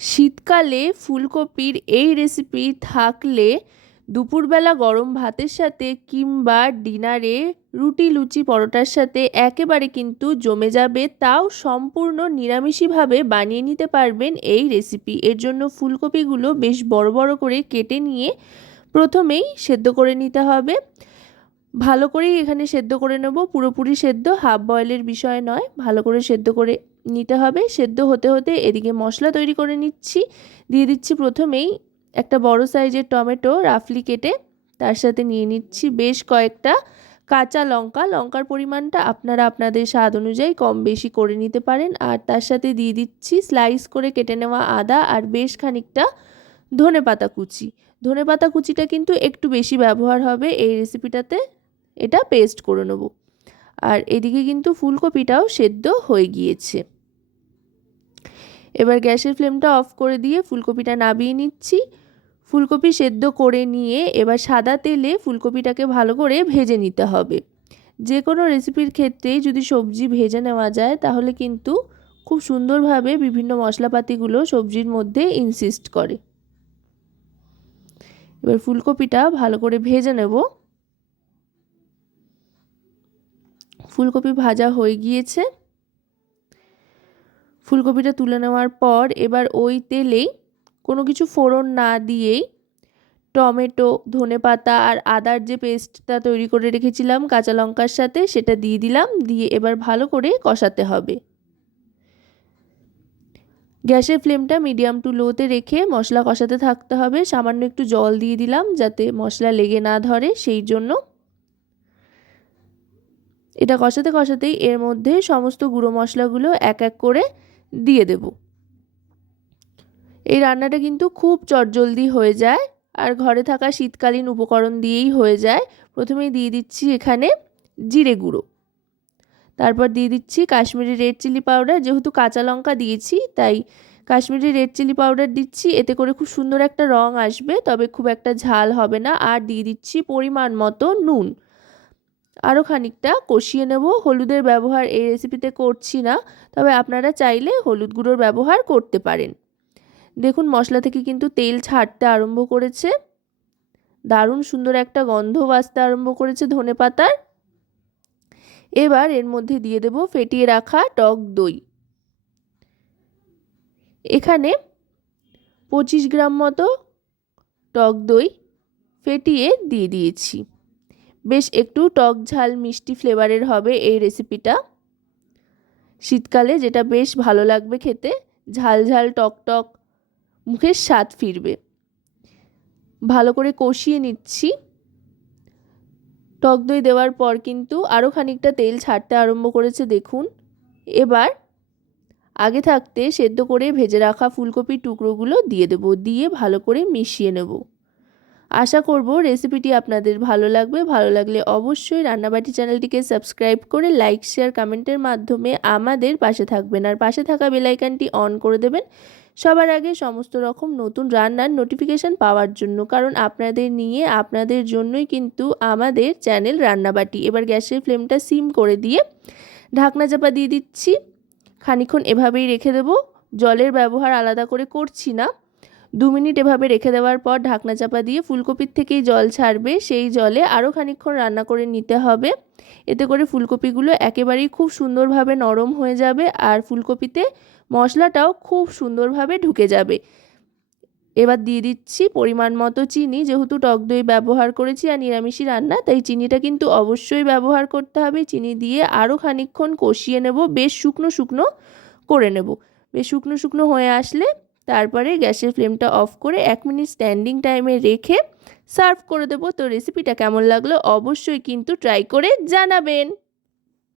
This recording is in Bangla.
শীতকালে ফুলকপির এই রেসিপি থাকলে দুপুরবেলা গরম ভাতের সাথে কিংবা ডিনারে রুটি, লুচি, পরোটার সাথে একেবারে কিন্তু জমে যাবে। তাও সম্পূর্ণ নিরামিষিভাবে বানিয়ে নিতে পারবেন এই রেসিপি এর জন্য ফুলকপিগুলো বেশ বড় বড় করে কেটে নিয়ে প্রথমেই সেদ্ধ করে নিতে হবে। ভালো করেই এখানে সেদ্ধ করে নেব। পুরোপুরি সেদ্ধ হাফ বয়েলের বিষয় নয়। ভালো করে সেদ্ধ করে নিতে হবে। সেদ্ধ হতে হতে এদিকে মশলা তৈরি করে নিচ্ছি। দিয়ে দিচ্ছি প্রথমেই একটা বড় সাইজের টমেটো রাফলি কেটে তার সাথে নিয়ে নিচ্ছি বেশ কয়েকটা কাঁচা লঙ্কা। লঙ্কার পরিমাণটা আপনারা আপনাদের স্বাদ অনুযায়ী কম বেশি করে নিতে পারেন। আর তার সাথে দিয়ে দিচ্ছি স্লাইস করে কেটে নেওয়া আদা আর বেশ খানিকটা ধনে পাতা কুচি। ধনে পাতা কুচিটা কিন্তু একটু বেশি ব্যবহার হবে এই রেসিপিটাতে। এটা পেস্ট করে নেব। আর এদিকে কিন্তু ফুলকপিটাও সেদ্ধ হয়ে গিয়েছে। এবার গ্যাসের ফ্লেমটা অফ করে দিয়ে ফুলকপিটা নাবিয়ে নিচ্ছি। ফুলকপি সেদ্ধ করে নিয়ে এবার সাদা তেলে ফুলকপিটাকে ভালো করে ভেজে নিতে হবে। যে কোনো রেসিপির ক্ষেত্রেই যদি সবজি ভেজে নেওয়া যায়, তাহলে কিন্তু খুব সুন্দরভাবে বিভিন্ন মশলাপাতিগুলো সবজির মধ্যে ইনসিস্ট করে। এবার ফুলকপিটা ভালো করে ভেজে নেব। ফুলকপি ভাজা হয়ে গিয়েছে। ফুলকপিটা তুলে নেওয়ার পর এবার ওই তেলেই কোনো কিছু ফোড়ন না দিয়েই টমেটো ধনে পাতা আর আদার যে পেস্টটা তৈরি করে রেখেছিলাম কাঁচা লঙ্কার সাথে সেটা দিয়ে দিলাম, দিয়ে এবার ভালো করে কষাতে হবে। গ্যাসের ফ্লেমটা মিডিয়াম টু লোতে রেখে মশলা কষাতে থাকতে হবে। সামান্য একটু জল দিয়ে দিলাম যাতে মশলা লেগে না ধরে, সেই জন্য এটা কষাতে কষাতেই এর মধ্যে সমস্ত গুঁড়ো মশলাগুলো এক এক করে দিয়ে দেব। এই রান্নাটা কিন্তু খুব চটজলদি হয়ে যায় আর ঘরে থাকা শীতকালীন উপকরণ দিয়েই হয়ে যায়। প্রথমেই দিয়ে দিচ্ছি এখানে জিরে গুঁড়ো। তারপর দিয়ে দিচ্ছি কাশ্মীরি রেড চিলি পাউডার। যেহেতু কাঁচা লঙ্কা দিয়েছি, তাই কাশ্মীরি রেড চিলি পাউডার দিচ্ছি। এতে করে খুব সুন্দর একটা রং আসবে, তবে খুব একটা ঝাল হবে না। আর দিয়ে দিচ্ছি পরিমাণ মতো নুন। আরও খানিকটা কষিয়ে নেব। হলুদের ব্যবহার এই রেসিপিতে করছি না, তবে আপনারা চাইলে হলুদ গুঁড়োর ব্যবহার করতে পারেন। দেখুন, মশলা থেকে কিন্তু তেল ছাড়তে আরম্ভ করেছে। দারুণ সুন্দর একটা গন্ধ বাজতে আরম্ভ করেছে ধনে পাতার। এবার এর মধ্যে দিয়ে দেব ফেটিয়ে রাখা টক দই। এখানে পঁচিশ গ্রাম মতো টক দই ফেটিয়ে দিয়ে দিয়েছি। বেশ একটু টক ঝাল, মিষ্টি ফ্লেভারের হবে এই রেসিপিটা শীতকালে যেটা বেশ ভালো লাগবে খেতে, ঝাল ঝাল, টক টক, মুখের স্বাদ ফিরবে। ভালো করে কষিয়ে নিচ্ছি। টক দই দেওয়ার পর কিন্তু আরও খানিকটা তেল ছাড়তে আরম্ভ করেছে, দেখুন। এবার আগে থাকতে সেদ্ধ করে ভেজে রাখা ফুলকপির টুকরোগুলো দিয়ে দেব, দিয়ে ভালো করে মিশিয়ে নেব। আশা করব রেসিপিটি আপনাদের ভালো লাগবে। ভালো লাগলে অবশ্যই রান্নাবাটি চ্যানেলটিকে সাবস্ক্রাইব করে লাইক শেয়ার কমেন্টের মাধ্যমে আমাদের পাশে থাকবেন। আর পাশে থাকা বেলাইকানটি অন করে দেবেন। সবার আগে সমস্ত রকম নতুন রান্নার নোটিফিকেশান পাওয়ার জন্য, কারণ আপনাদের নিয়ে, আপনাদের জন্যই কিন্তু আমাদের চ্যানেল রান্নাবাটি। এবার গ্যাসের ফ্লেমটা সিম করে দিয়ে ঢাকনা চাপা দিয়ে দিচ্ছি। খানিক্ষণ এভাবেই রেখে দেব। জলের ব্যবহার আলাদা করে করছি না। দু মিনিট এভাবে রেখে দেওয়ার পর ঢাকনা চাপা দিয়ে ফুলকপির থেকেই জল ছাড়বে, সেই জলে আরও খানিক্ষণ রান্না করে নিতে হবে। এতে করে ফুলকপিগুলো একেবারেই খুব সুন্দরভাবে নরম হয়ে যাবে আর ফুলকপিতে মশলাটাও খুব সুন্দরভাবে ঢুকে যাবে। এবার দিয়ে দিচ্ছি পরিমাণ মতো চিনি, যেহেতু টক দই ব্যবহার করেছি আর নিরামিষি রান্না, তাই চিনিটা কিন্তু অবশ্যই ব্যবহার করতে হবে। চিনি দিয়ে আরও খানিক্ষণ কষিয়ে নেব, বেশ শুকনো শুকনো করে নেব। বেশ শুকনো শুকনো হয়ে আসলে তারপরে গ্যাসের ফ্লেমটা অফ করে এক মিনিট স্ট্যান্ডিং টাইমে রেখে সার্ভ করে দেবো। তো রেসিপিটা কেমন লাগল অবশ্যই কিন্তু ট্রাই করে জানাবেন।